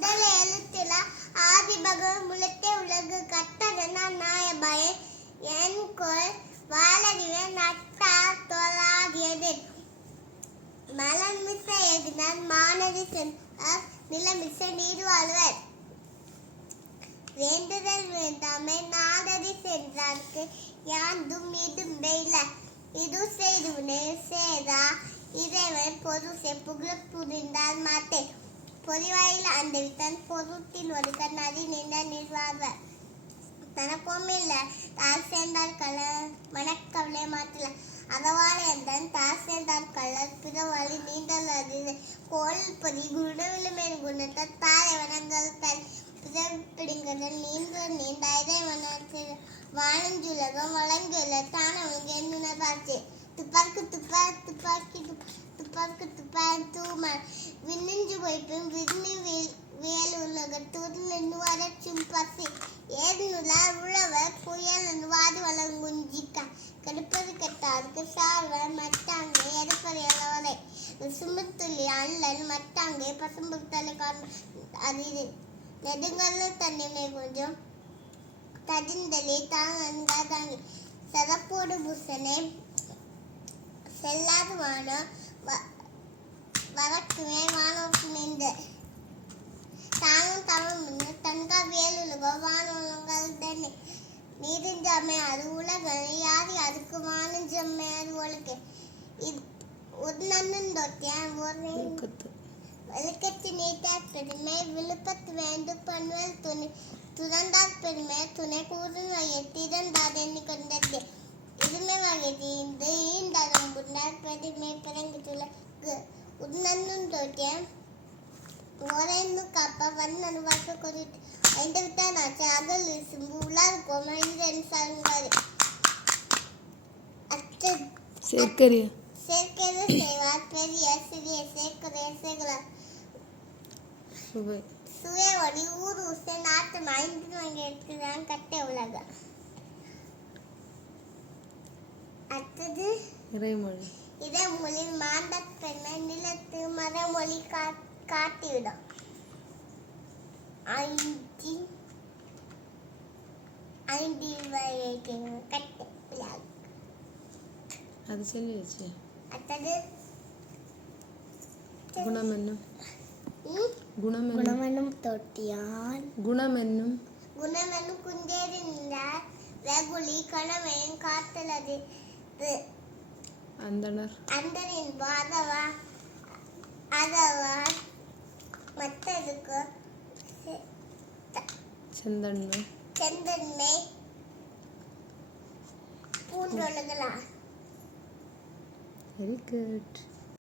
முதல் எழுத்துல ஆதி பகவன் முளத்தே உலகு கட்டதனா நாயபயன் என் கோள் வாழறிவே நட்டா தொழாதியது மலன் மிசை எகினார் மானதி சென்றார் நிலமிசை நீர் வாழ்வர் வேண்டுதல் வேண்டாமே நாடடி சென்றார்க்கு யாந்தும் இதும் வெயில இது செய்துனே சேதா இறைவன் பொருசை புகழ புரிந்தால் மாட்டேன் பொறிவாயில் அண்டவித்தான் பொருட்டின் ஒரு கண்ணாடி நின்ற நிர்வாழ்வர் தனக்கும் இல்ல தால் சேர்ந்தால் கலர் மனக்கவலை மாற்றல அதவாள் என்றன் தால் சேர்ந்தால் கலர் பிற வழி நீண்டல் அறிவு கோல் பொறி குணவிலுமேன் குணத்தால் தாரை வனங்கள் தன் பிடிங்கதல் நீண்ட இறைவனத்தில் வானஞ்சுலகம் வழங்குள்ள தானவங்க என்ன பார்த்து துப்பாக்கு துப்பாக்கி துப்பாக்கு தூமல் விண்ணிஞ்சு வைப்பும் விண்ணி வேல் உலகத்தூரில் நின்று வரச்சும் பசி ஏதுல உழவர் புயல் வாடி வளங்குஞ்சிக்க கடுப்பது கெட்டாருக்கு சார்வர் மட்டாங்கே எடுப்பது எல்லவரை சுமத்துள்ளி அள்ளல் மட்டாங்கே பசும்புத்தலை அறிது நெடுங்கல்ல தன்னினை கொஞ்சம் தடிந்தலே தாங்கி சிறப்போடு பூசனை செல்லாது வானம் வரக்குமே வானம் நின்று தாங்கும் தமிழ் தன்கா வேலுலகோ வானங்கள் தன்னை நீரிஞ்சம்மை அது உலகம் யாரு அதுக்கு வானஞ்சம்மை அது ஒழுக்கு ஒரு நன்னன் தொட்டியான் ஒரு வெளுக்கத்து நீட்டார் பெருமை விழுப்பத்து வேண்டு பண்வல் துணை துறந்தார் பெருமை துணை கூறும் திறந்தார் எண்ணி கொண்டது இருமை வகை தீர்ந்து ஈண்டாரம் புண்டார் பெருமை பிறங்குள்ள உன்னன்னும் தோட்டியம் ஓரைந்து காப்ப வண்ணன் வாக்க கொதிட்டு ஐந்து விட்டான் ஆச்சு அகல் விசும்பு உள்ளார் கோமழிந்தன் சாருங்காரு அச்ச சேர்க்கை செய்வார் பெரிய சிறிய சேர்க்கிறார் சுவை ஒளி ஊர் உசை நாட்டு ஐந்து வாங்கி எடுத்துதான் கட்டை உலக அடுத்தது இறைமொழி மாந்த பெண்ணை நிலத்து மரமொழி காட்டிவிடும் ஐந்து கட்டை உலக அது சொல்லிடுச்சு அடுத்தது குணமென்னும் தொட்டியான் குணமென்னும் குஞ்சேரி நின்றார் வெகுளி கணவன் காத்தலது அந்தரின் அதவா மற்றதுக்கு செந்தன்மை பூண்டொழுகலாம். Very good.